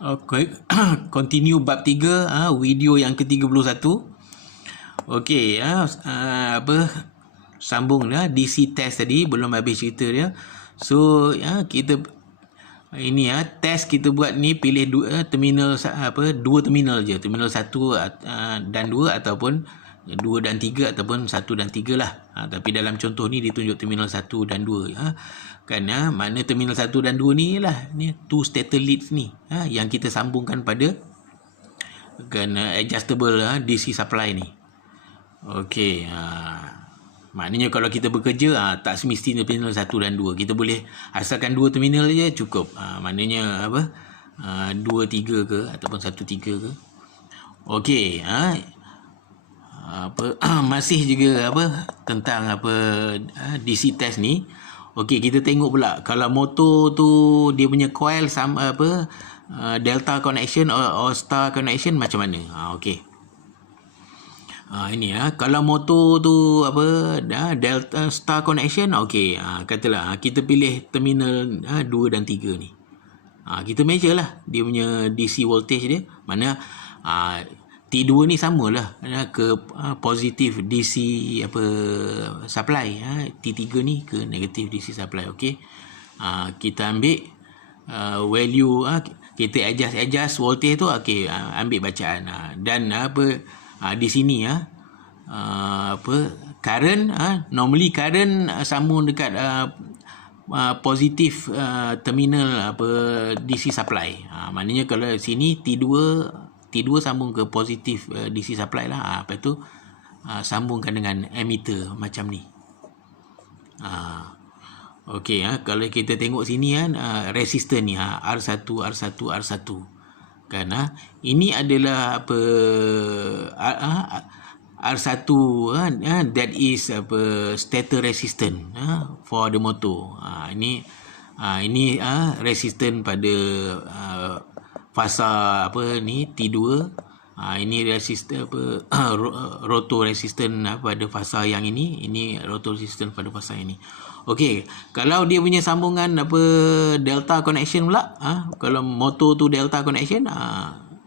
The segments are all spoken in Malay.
Okay. Continue bab 3, video yang ke-31. Okey, sambung lah DC test tadi, belum habis cerita dia. So kita ini test kita buat ni, pilih terminal dua terminal je, terminal 1 dan 2, ataupun 2 dan 3, ataupun 1 dan 3 lah. Tapi dalam contoh ni ditunjuk terminal 1 dan 2 kan. Mana terminal 1 dan 2 ni lah, ni two stator leads ni yang kita sambungkan pada kan adjustable DC supply ni. Okey, maknanya kalau kita bekerja tak semestinya terminal 1 dan 2. Kita boleh asalkan 2 terminal je cukup. Maknanya 2 3 ke ataupun 1 3 ke. Okey, masih juga tentang DC test ni. Okey, kita tengok pula kalau motor tu dia punya coil sama delta connection or star connection macam mana. Okey. Ini kalau motor tu delta star connection, okey, katalah kita pilih terminal 2 dan 3 ni. Kita measure lah dia punya DC voltage dia. Mana T2 ni samalah ke positif DC supply, T3 ni ke negatif DC supply. Okey. Kita ambil value, kita adjust voltage tu. Okey, ambil bacaan dan di sini current, normally current sambung dekat positif terminal DC supply. Maknanya kalau sini T2 sambung ke positif DC supply lah. Lepas tu sambungkan dengan emitter macam ni. Okey, kalau kita tengok sini resistor ni R1 kan. Ini adalah R1 that is stator resistance for the motor. Ini resistance pada fasa T2. Ini resistor rotor resistance pada fasa yang ini rotor resistance pada fasa ini. Okey, kalau dia punya sambungan delta connection pula, kalau motor tu delta connection,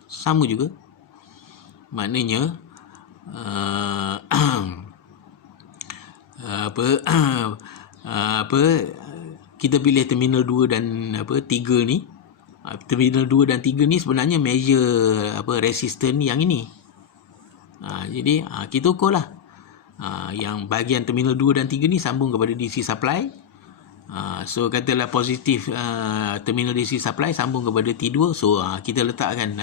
sama juga. Maknanya kita pilih terminal 2 dan 3 ni. Terminal 2 dan 3 ni sebenarnya measure resistance yang ini. Jadi kita ukur lah. Yang bahagian terminal 2 dan 3 ni sambung kepada DC supply. So katalah positif terminal DC supply sambung kepada T2. So kita letakkan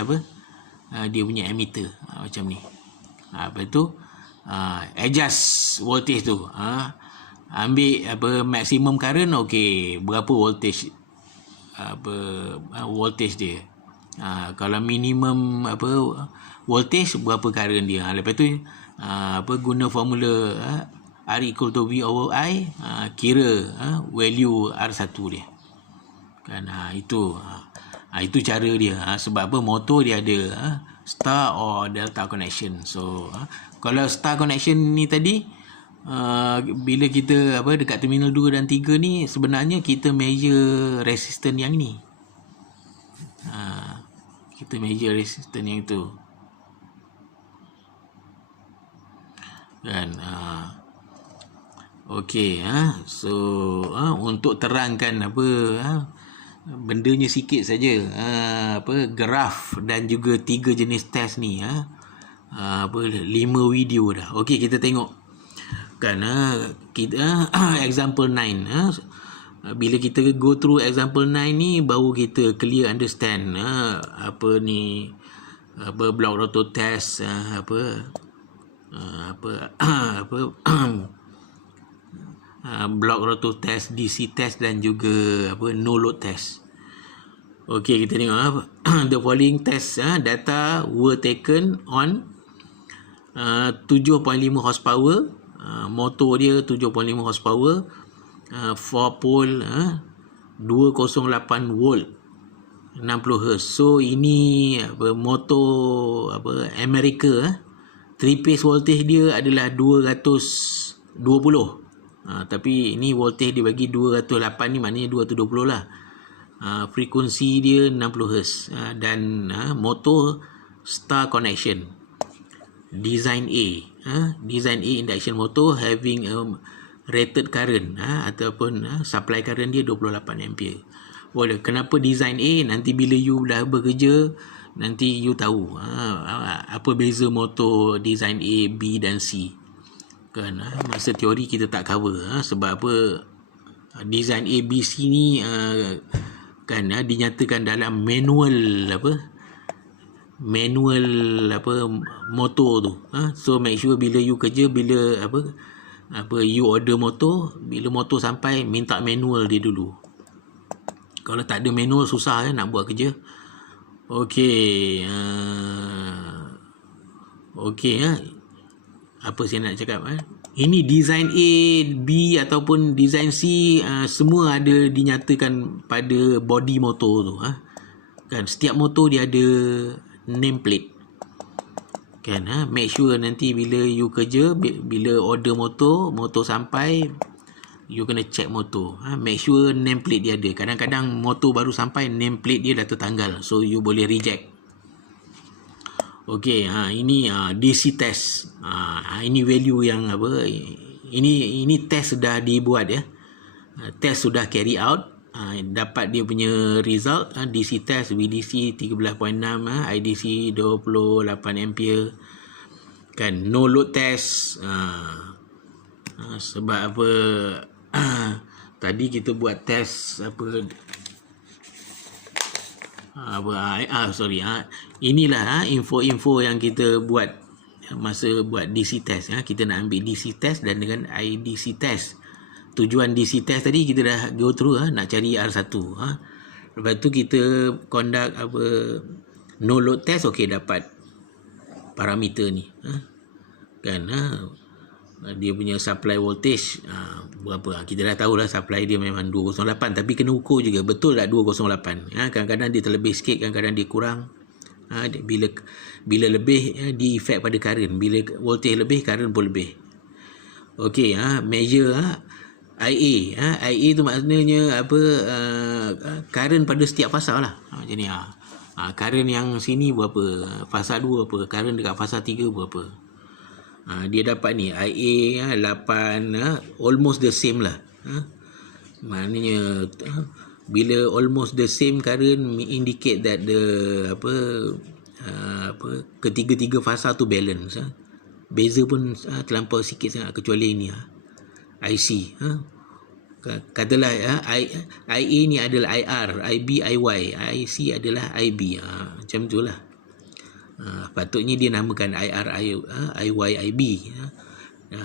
dia punya emitter macam ni. Lepas tu adjust voltage tu. Ambil maximum current. Okey, berapa voltage voltage dia. Kalau minimum voltage, berapa current dia. Lepas tu guna formula R equal to V over I, kira value R1 dia kan. Itu cara dia. Sebab motor dia ada star or delta connection. So kalau star connection ni tadi, bila kita dekat terminal 2 dan 3 ni, sebenarnya kita measure resistance yang ni. Kita measure resistance yang itu kan. Okey, so untuk terangkan bendanya sikit saja, graf dan juga 3 jenis test ni, 5 video dah. Okey, kita tengok kan. Kita example 9, bila kita go through example 9 ni, baru kita clear understand block rotor test, block rotor test, DC test dan juga no load test. Okey, kita tengok the following test data were taken on 7.5 horsepower. Motor dia 7.5 horsepower, 4 pole, 208 volt, 60 Hz. So ini motor Amerika, 3 phase voltage dia adalah 220. Tapi ini voltage dia bagi 208 ni, maknanya 220 lah. frekuensi dia 60 Hz, dan motor star connection. Design A, design A induction motor having a rated current, ataupun supply current dia 28 ampere. Boleh. Kenapa design A? Nanti bila you dah bekerja, nanti you tahu apa beza motor design A, B dan C. Kan, masa teori kita tak cover, sebab apa? Design A, B, C ni kan dinyatakan dalam manual motor tu. So make sure bila you kerja, bila you order motor, bila motor sampai minta manual dia dulu. Kalau tak ada manual susah nak buat kerja. Okey. Apa saya nak cakap? Ini design A, B ataupun design C, semua ada dinyatakan pada body motor tu. Kan setiap motor dia ada nameplate. Kan, make sure nanti bila you kerja, bila order motor sampai, you kena check motor. Make sure nameplate dia ada. Kadang-kadang motor baru sampai, nameplate dia dah tertanggal, so you boleh reject. Okey, ini DC test. Ini value yang ini test sudah dibuat ya. Test sudah carry out. Dapat dia punya result, DC test VDC 13.6, IDC 28 ampere. Kan, no load test. Sebab apa? Tadi kita buat test inilah info-info yang kita buat masa buat DC test. Kita nak ambil DC test dan dengan IDC test. Tujuan DC test tadi kita dah go through, nak cari R1. Lepas tu kita conduct no load test. Okey, dapat parameter ni. Kan, dia punya supply voltage berapa? Kita dah tahulah supply dia memang 208, tapi kena ukur juga betul tak 208. Kadang-kadang dia terlebih sikit, kadang-kadang dia kurang. Bila lebih, dia efek pada current. Bila voltage lebih, current pun lebih. Okey, measure IA. IA tu maknanya current pada setiap fasa lah. Macam ni. Current yang sini berapa, fasa 2 apa, current dekat fasa 3 berapa. Dia dapat ni IA 8, almost the same lah. Maknanya bila almost the same current indicate that the ketiga-tiga fasa tu balance. Beza pun terlampau sikit sangat, kecuali ini IC. Katalah IA ni adalah IR, IB, IY, IC adalah IB. Macam tu lah. Patutnya dia namakan IR, IY, IB.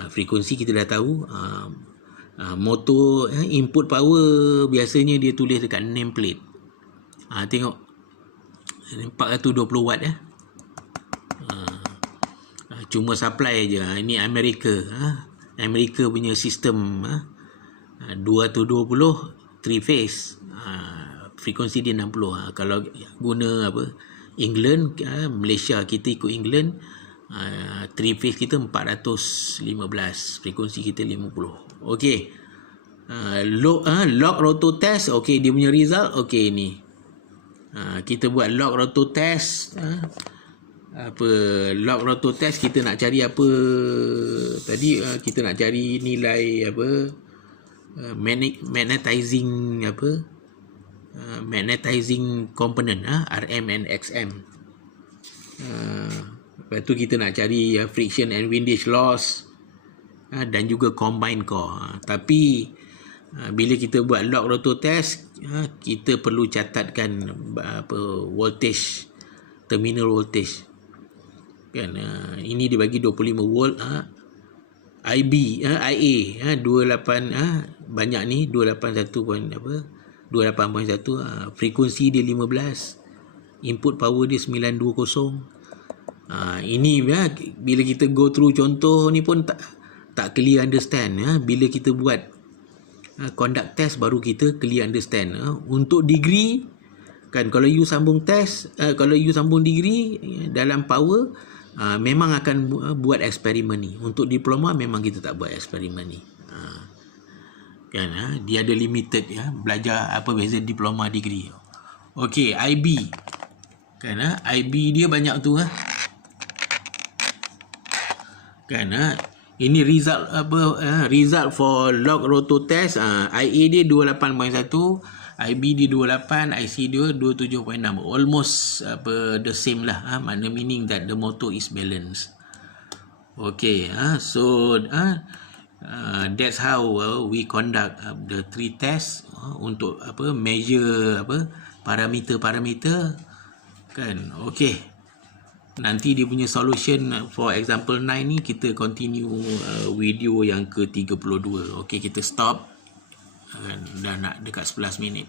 Frekuensi kita dah tahu. Motor input power biasanya dia tulis dekat nameplate. Tengok 420 watt. Cuma supply je. Ini Amerika. Amerika punya sistem 220 3 phase. Frekuensi dia 60. Kalau guna England, Malaysia kita ikut England, 3 phase kita 415, frekuensi kita 50. Okey. Lock rotor test. Okey, dia punya result. Okey, ni. Kita buat lock rotor test. Lock rotor test kita nak cari apa tadi? Kita nak cari nilai magnetizing magnetizing component, RM and XM. Lepas tu kita nak cari friction and windage loss, dan juga combine core. Tapi bila kita buat lock rotor test, kita perlu catatkan voltage, terminal voltage. Kan, ini dia bagi 25 volt. IB, IA 28, banyak ni 28.1, frekuensi dia 15, input power dia 920. Ini bila kita go through contoh ni pun tak clear understand. Bila kita buat conduct test baru kita clear understand. Untuk degree kan, kalau you sambung test, kalau you sambung degree dalam power, memang akan buat eksperimen ni. Untuk diploma memang kita tak buat eksperimen ni. kan, dia ada limited ya, belajar apa beza diploma degree. Okey, IB kan, IB dia banyak tu kan, ini result apa, result for log roto test, IA dia 28.1, IB dia 28, IC dia 27.6, almost apa the same lah, makna meaning that the motor is balanced. Okay, so that's how we conduct the 3 tests untuk apa measure apa parameter kan. Okay, nanti dia punya solution for example 9 ni kita continue video yang ke-32. Okay, kita stop, dah nak dekat 11 minit.